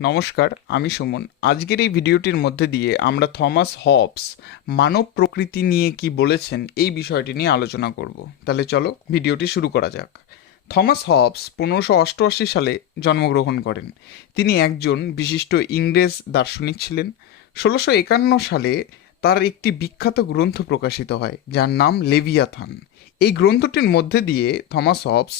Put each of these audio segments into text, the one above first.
নমস্কার, আমি সুমন। আজকের এই ভিডিওটির মধ্যে দিয়ে আমরা থমাস হবস মানব প্রকৃতি নিয়ে কি বলেছেন এই বিষয়টি নিয়ে আলোচনা করব। তাহলে চলো ভিডিওটি শুরু করা যাক। থমাস হবস 1588 সালে জন্মগ্রহণ করেন। তিনি একজন বিশিষ্ট ইংরেজ দার্শনিক ছিলেন। 1651 সালে তার একটি বিখ্যাত গ্রন্থ প্রকাশিত হয় যার নাম লেভিয়াথান। এই গ্রন্থটির মধ্যে দিয়ে থমাস হবস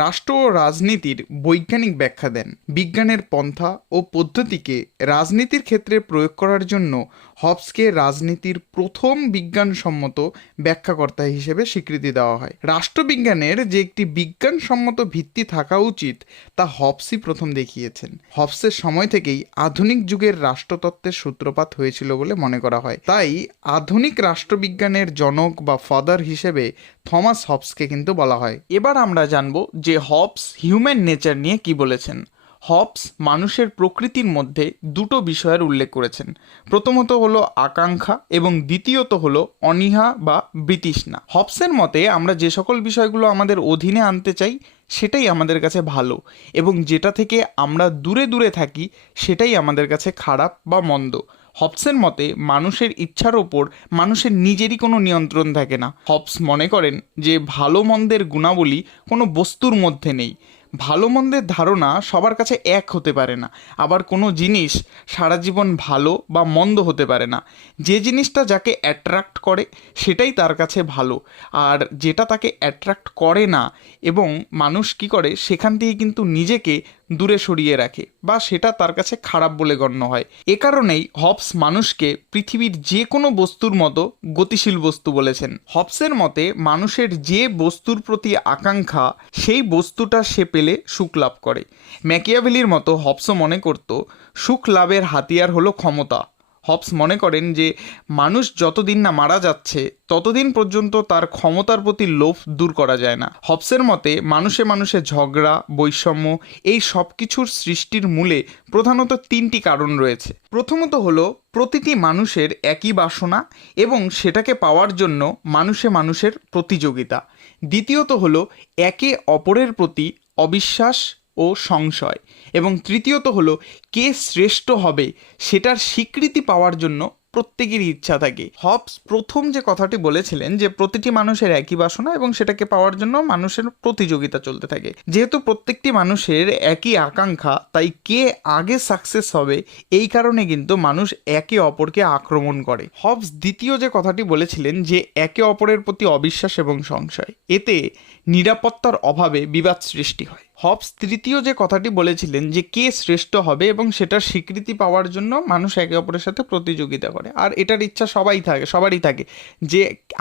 রাষ্ট্র ও রাজনীতির বৈজ্ঞানিক ব্যাখ্যা দেন। বিজ্ঞানের পন্থা ও পদ্ধতিকে রাজনীতির ক্ষেত্রে প্রয়োগ করার জন্য হবসকে রাজনীতির প্রথম বিজ্ঞানসম্মত ব্যাখ্যাকর্তা হিসেবে স্বীকৃতি দেওয়া হয়। রাষ্ট্রবিজ্ঞানের যে একটি বিজ্ঞানসম্মত ভিত্তি থাকা উচিত তা হবসই প্রথম দেখিয়েছেন। হবসের সময় থেকেই আধুনিক যুগের রাষ্ট্রতত্ত্বের সূত্রপাত হয়েছিল বলে মনে করা হয়। তাই আধুনিক রাষ্ট্রবিজ্ঞানের জনক বা ফাদার হিসেবে থমাস হবসকে কিন্তু বলা হয়। এবার আমরা জানব যে হবস হিউম্যান নেচার নিয়ে কি বলেছেন। হবস মানুষের প্রকৃতির মধ্যে দুটো বিষয়ের উল্লেখ করেছেন। প্রথমত হলো আকাঙ্ক্ষা এবং দ্বিতীয়ত হলো অনীহা বা বিতৃষ্ণা। হবসের মতে আমরা যে সকল বিষয়গুলো আমাদের অধীনে আনতে চাই সেটাই আমাদের কাছে ভালো, এবং যেটা থেকে আমরা দূরে দূরে থাকি সেটাই আমাদের কাছে খারাপ বা মন্দ। হবসের মতে মানুষের ইচ্ছার ওপর মানুষের নিজেরই কোনো নিয়ন্ত্রণ থাকে না। হবস মনে করেন যে ভালো মন্দের গুণাবলী কোনো বস্তুর মধ্যে নেই। ভালো মন্দের ধারণা সবার কাছে এক হতে পারে না, আবার কোনো জিনিস সারা জীবন ভালো বা মন্দ হতে পারে না। যে জিনিসটা যাকে অ্যাট্রাক্ট করে সেটাই তার কাছে ভালো, আর যেটা তাকে অ্যাট্রাক্ট করে না এবং মানুষ কি করে সেখান থেকে কিন্তু নিজেকে দূরে সরিয়ে রাখে বা সেটা তার কাছে খারাপ বলে গণ্য হয়। এ কারণেই হবস মানুষকে পৃথিবীর যে কোনো বস্তুর মতো গতিশীল বস্তু বলেছেন। হবসের মতে মানুষের যে বস্তুর প্রতি আকাঙ্ক্ষা সেই বস্তুটা সে পেলে সুখ লাভ করে। ম্যাকিয়াভেলির মতো হবসও মনে করত সুখ লাভের হাতিয়ার হলো ক্ষমতা। হবস মনে করেন যে মানুষ যতদিন না মারা যাচ্ছে ততদিন পর্যন্ত তার ক্ষমতার প্রতি লোভ দূর করা যায় না। হবসের মতে মানুষে মানুষে ঝগড়া, বৈষম্য এই সব কিছুর সৃষ্টির মূলে প্রধানত তিনটি কারণ রয়েছে। প্রথমত হলো প্রতিটি মানুষের একই বাসনা এবং সেটাকে পাওয়ার জন্য মানুষে মানুষের প্রতিযোগিতা। দ্বিতীয়ত হলো একে অপরের প্রতি অবিশ্বাস ও সংশয়, এবং তৃতীয়ত হলো কে শ্রেষ্ঠ হবে সেটার স্বীকৃতি পাওয়ার জন্য প্রত্যেকেরই ইচ্ছা থাকে। হবস প্রথম যে কথাটি বলেছিলেন যে প্রতিটি মানুষের একই বাসনা এবং সেটাকে পাওয়ার জন্য মানুষের প্রতিযোগিতা চলতে থাকে। যেহেতু প্রত্যেকটি মানুষের একই আকাঙ্ক্ষা, তাই কে আগে সাকসেস হবে এই কারণে কিন্তু মানুষ একে অপরকে আক্রমণ করে। হবস দ্বিতীয় যে কথাটি বলেছিলেন যে একে অপরের প্রতি অবিশ্বাস এবং সংশয়, এতে নিরাপত্তার অভাবে বিবাদ সৃষ্টি হয়। হবস তৃতীয় যে কথাটি বলেছিলেন যে কে শ্রেষ্ঠ হবে এবং সেটার স্বীকৃতি পাওয়ার জন্য মানুষ একে অপরের সাথে প্রতিযোগিতা করে, আর এটার ইচ্ছা সবারই থাকে যে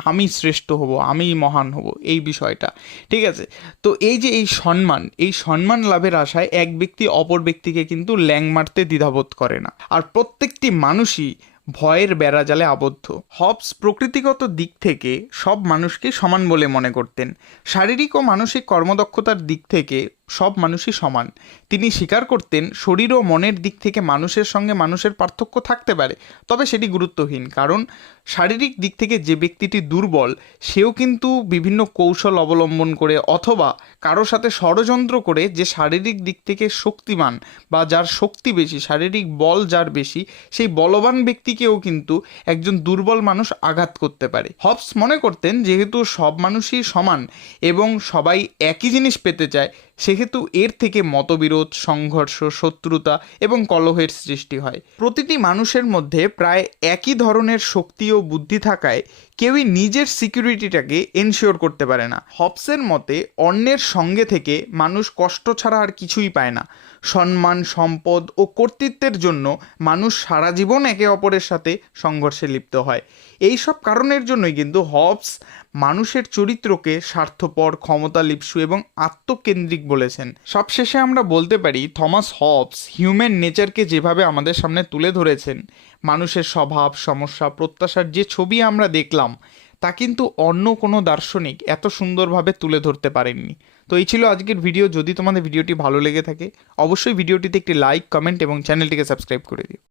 আমি শ্রেষ্ঠ হব, আমি মহান হব, এই বিষয়টা। ঠিক আছে, তো এই যে এই সম্মান লাভের আশায় এক ব্যক্তি অপর ব্যক্তিকে কিন্তু ল্যাং মারতে দ্বিধাবোধ করে না, আর প্রত্যেকটি মানুষই ভয়ের বেড়াজালে আবদ্ধ। হবস প্রকৃতিগত দিক থেকে সব মানুষকে সমান বলে মনে করতেন। শারীরিক ও মানসিক কর্মদক্ষতার দিক থেকে সব মানুষই সমান। তিনি স্বীকার করতেন শরীর ও মনের দিক থেকে মানুষের সঙ্গে মানুষের পার্থক্য থাকতে পারে, তবে সেটি গুরুত্বহীন, কারণ শারীরিক দিক থেকে যে ব্যক্তিটি দুর্বল সেও কিন্তু বিভিন্ন কৌশল অবলম্বন করে অথবা কারো সাথে ষড়যন্ত্র করে যে শারীরিক দিক থেকে শক্তিমান বা যার শক্তি বেশি, শারীরিক বল যার বেশি, সেই বলবান ব্যক্তিকেও কিন্তু একজন দুর্বল মানুষ আঘাত করতে পারে। হবস মনে করতেন যেহেতু সব মানুষই সমান এবং সবাই একই জিনিস পেতে চায়, সেহেতু এর থেকে মতবিরোধ, সংঘর্ষ, শত্রুতা এবং কলহের সৃষ্টি হয়। প্রতিটি মানুষের মধ্যে প্রায় একই ধরনের শক্তি ও বুদ্ধি থাকায় কেউই নিজের সিকিউরিটিটাকে এনশিওর করতে পারে না। হবসের মতে অন্যের সঙ্গে থেকে মানুষ কষ্ট ছাড়া আর কিছুই পায় না। সম্মান, সম্পদ ও কর্তৃত্বের জন্য মানুষ সারা জীবন একে অপরের সাথে সংঘর্ষে লিপ্ত হয়। এই সব কারণের জন্যই কিন্তু হবস মানুষের চরিত্রকে স্বার্থপর, ক্ষমতালিপ্সু এবং আত্মকেন্দ্রিক বলেছেন। সবশেষে আমরা বলতে পারি থমাস হবস হিউম্যান নেচারকে যেভাবে আমাদের সামনে তুলে ধরেছেন, মানুষের স্বভাব, সমস্যা, প্রত্যাশার যে ছবি আমরা দেখলাম তা কিন্তু অন্য কোনো দার্শনিক এত সুন্দরভাবে তুলে ধরতে পারেননি। তো এই ছিল আজকের ভিডিও। যদি তোমাদের ভিডিওটি ভালো লেগে থাকে অবশ্যই ভিডিওটিতে একটি লাইক, কমেন্ট এবং চ্যানেলটিকে সাবস্ক্রাইব করে দিও।